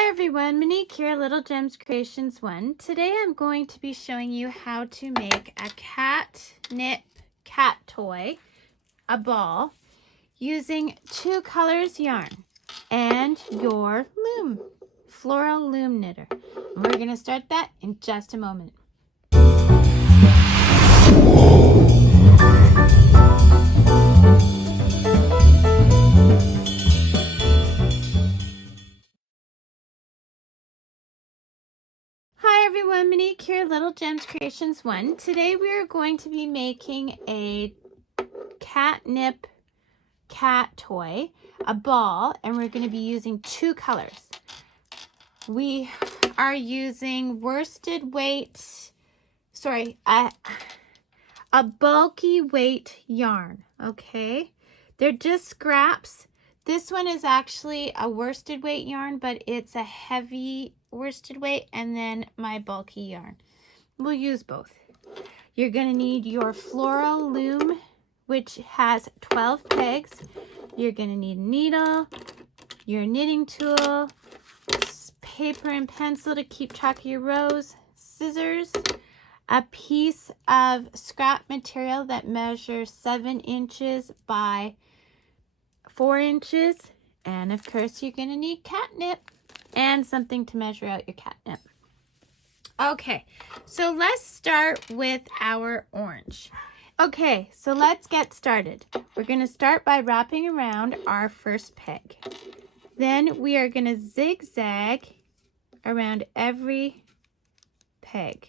Hi everyone, Monique here, Little Gems Creations 1. Today I'm going to be showing you how to make a catnip cat toy, a ball, using 2 colors yarn and your loom, floral loom knitter. And we're going to start that in just a moment. Hi everyone, Monique here, Little Gems Creations 1. Today we are going to be making a catnip cat toy, a ball, and we're going to be using 2 colors. We are using worsted weight, a bulky weight yarn, okay? They're just scraps. This one is actually a worsted weight yarn, but it's a heavy worsted weight, and then my bulky yarn. We'll use both. You're going to need your floral loom, which has 12 pegs. You're going to need a needle, your knitting tool, paper and pencil to keep track of your rows, scissors, a piece of scrap material that measures 7 inches by 4 inches, and of course you're going to need catnip and something to measure out your catnip. Okay, so let's start with our orange. Okay, so let's get started. We're going to start by wrapping around our first peg. Then we are going to zigzag around every peg.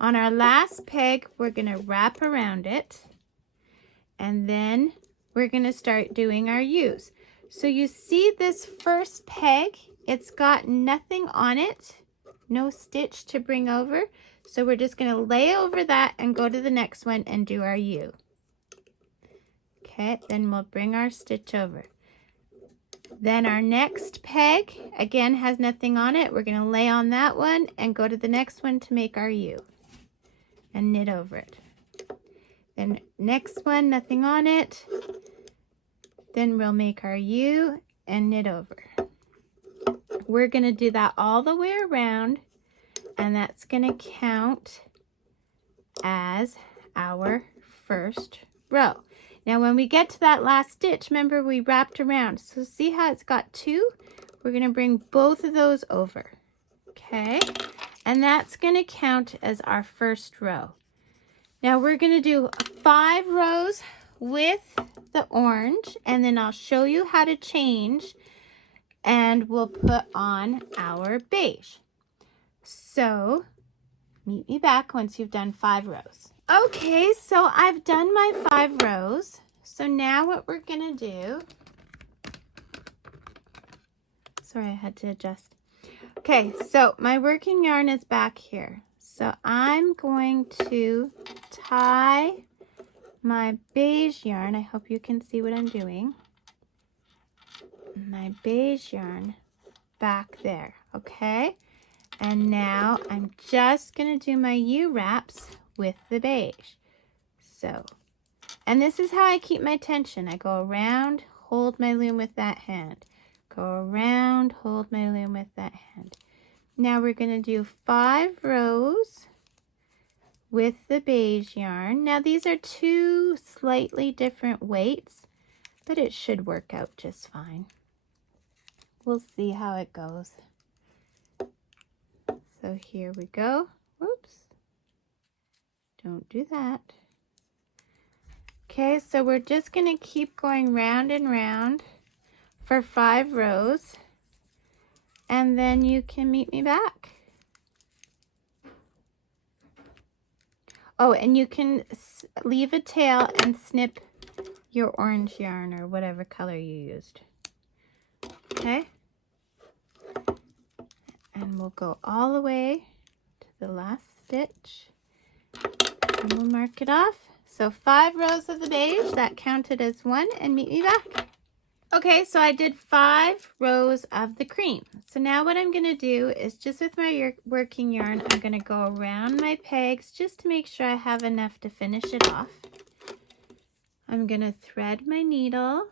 On our last peg, we're going to wrap around it, and then we're going to start doing our U's. So you see this first peg, it's got nothing on it, no stitch to bring over. So we're just going to lay over that and go to the next one and do our U. Okay, then we'll bring our stitch over. Then our next peg, again, has nothing on it. We're going to lay on that one and go to the next one to make our U and knit over it. Then next one, nothing on it. Then we'll make our U and knit over. We're going to do that all the way around, and that's going to count as our first row. Now when we get to that last stitch, remember we wrapped around. So see how it's got 2? We're going to bring both of those over. Okay? And that's going to count as our first row. Now we're going to do 5 rows with the orange, and then I'll show you how to change, and we'll put on our beige. So meet me back once you've done 5 rows. Okay, so I've done my 5 rows. So now what we're gonna do, sorry, I had to adjust. Okay, so my working yarn is back here. So I'm going to tie my beige yarn. I hope you can see what I'm doing. My beige yarn back there, okay? And now I'm just going to do my U-wraps with the beige. So, and this is how I keep my tension. I go around, hold my loom with that hand. Go around, hold my loom with that hand. Now we're going to do 5 rows with the beige yarn. Now these are 2 slightly different weights, but it should work out just fine. We'll see how it goes. So here we go. Whoops. Don't do that. Okay, so we're just going to keep going round and round for 5 rows. And then you can meet me back. Oh, and you can leave a tail and snip your orange yarn or whatever color you used. Okay? And we'll go all the way to the last stitch, and we'll mark it off. So 5 rows of the beige, that counted as 1, and meet me back. Okay, so I did 5 rows of the cream. So now what I'm going to do is, just with my working yarn, I'm going to go around my pegs just to make sure I have enough to finish it off. I'm going to thread my needle,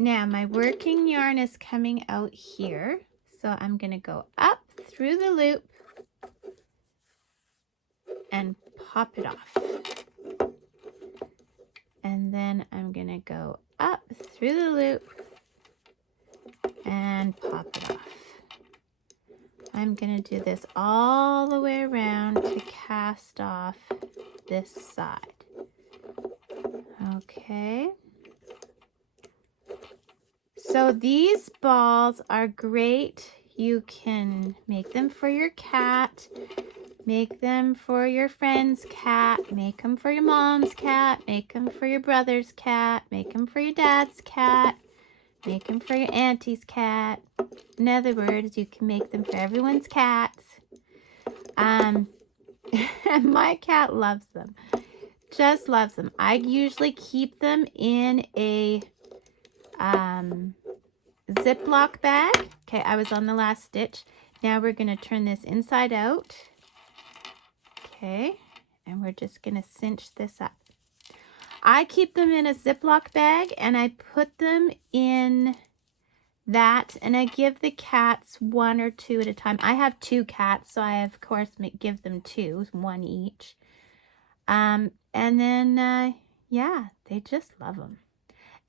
Now my working yarn is coming out here, so I'm going to go up through the loop and pop it off. And then I'm going to go up through the loop and pop it off. I'm going to do this all the way around to cast off this side. Okay. So these balls are great. You can make them for your cat, make them for your friend's cat, make them for your mom's cat, make them for your brother's cat, make them for your dad's cat, make them for your auntie's cat. In other words, you can make them for everyone's cats. My cat loves them. Just loves them. I usually keep them in a Ziploc bag. Okay, I was on the last stitch. Now we're going to turn this inside out. Okay, and we're just going to cinch this up. I keep them in a Ziploc bag and I put them in that, and I give the cats 1 or 2 at a time. I have 2 cats, so I of course give them 2, 1 each. And then yeah, they just love them.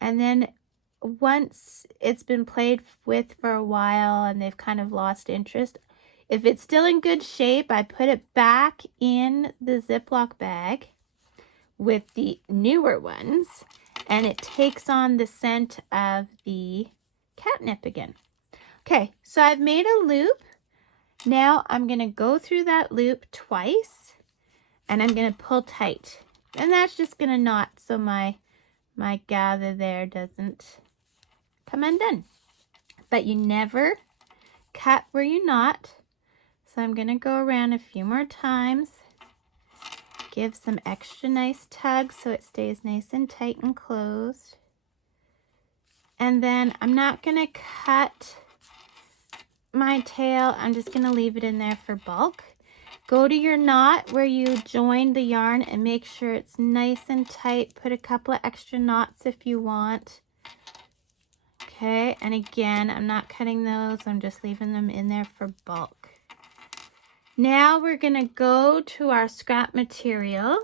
And then once it's been played with for a while and they've kind of lost interest, if it's still in good shape, I put it back in the Ziploc bag with the newer ones, and it takes on the scent of the catnip again. Okay, so I've made a loop. Now I'm going to go through that loop twice, and I'm going to pull tight. And that's just going to knot so my gather there doesn't come undone. But you never cut where you knot. So I'm going to go around a few more times. Give some extra nice tugs so it stays nice and tight and closed. And then I'm not going to cut my tail. I'm just going to leave it in there for bulk. Go to your knot where you joined the yarn and make sure it's nice and tight. Put a couple of extra knots if you want. Okay, and again, I'm not cutting those. I'm just leaving them in there for bulk. Now we're going to go to our scrap material,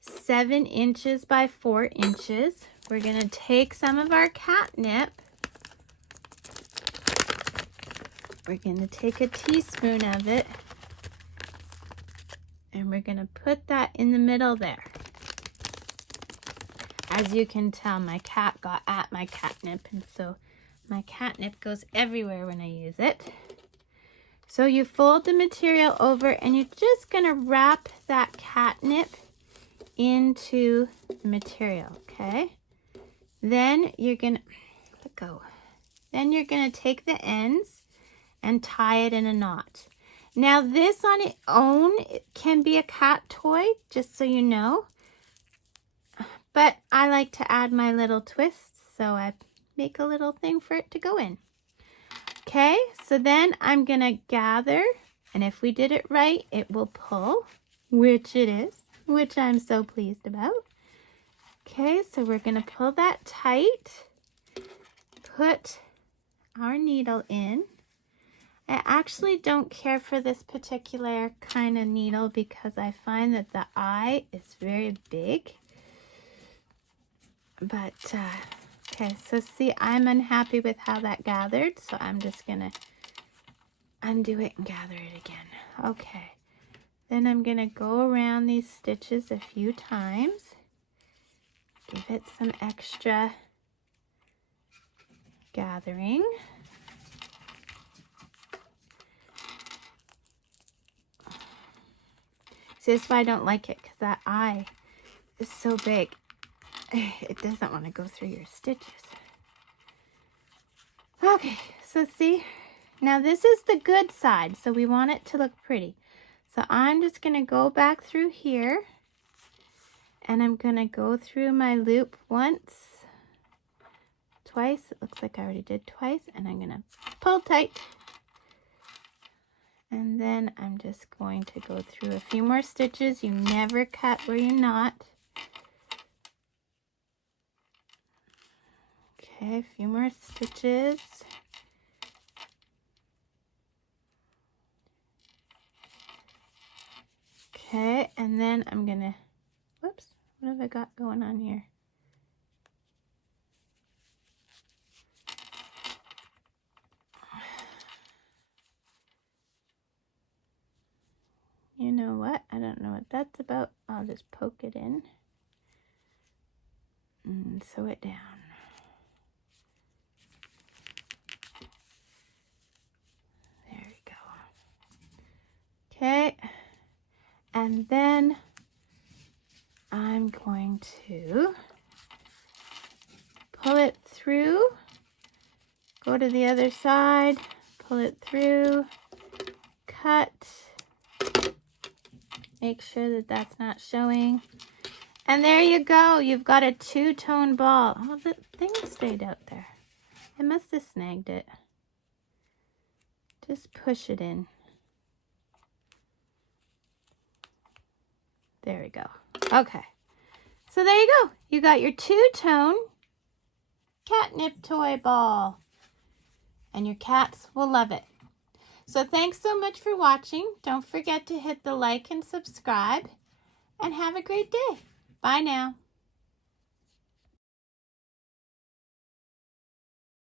7 inches by 4 inches. We're going to take some of our catnip. We're going to take a teaspoon of it, and we're going to put that in the middle there. As you can tell, my cat got at my catnip, and so my catnip goes everywhere when I use it. So you fold the material over, and you're just going to wrap that catnip into the material, okay? Then you're going to, let go. Then you're going to take the ends and tie it in a knot. Now this on its own can be a cat toy, just so you know. But I like to add my little twists, so I make a little thing for it to go in. Okay, so then I'm going to gather, and if we did it right, it will pull, which it is, which I'm so pleased about. Okay, so we're going to pull that tight, put our needle in. I actually don't care for this particular kind of needle because I find that the eye is very big. But, okay, so see, I'm unhappy with how that gathered, so I'm just going to undo it and gather it again. Okay, then I'm going to go around these stitches a few times. Give it some extra gathering. See, that's why I don't like it, because that eye is so big. It doesn't want to go through your stitches. Okay, so see, now this is the good side, so we want it to look pretty. So I'm just going to go back through here, and I'm going to go through my loop once, twice. It looks like I already did twice, and I'm going to pull tight. And then I'm just going to go through a few more stitches. You never cut where you're not. Okay, a few more stitches. Okay, and then I'm gonna, whoops, what have I got going on here? You know what? I don't know what that's about. I'll just poke it in and sew it down. There we go. Okay, and then I'm going to pull it through, go to the other side, pull it through, cut, make sure that that's not showing. And there you go. You've got a two-tone ball. Oh, the thing stayed out there. I must have snagged it. Just push it in. There we go. Okay. So there you go. You got your two-tone catnip toy ball. And your cats will love it. So thanks so much for watching. Don't forget to hit the like and subscribe. And have a great day. Bye now.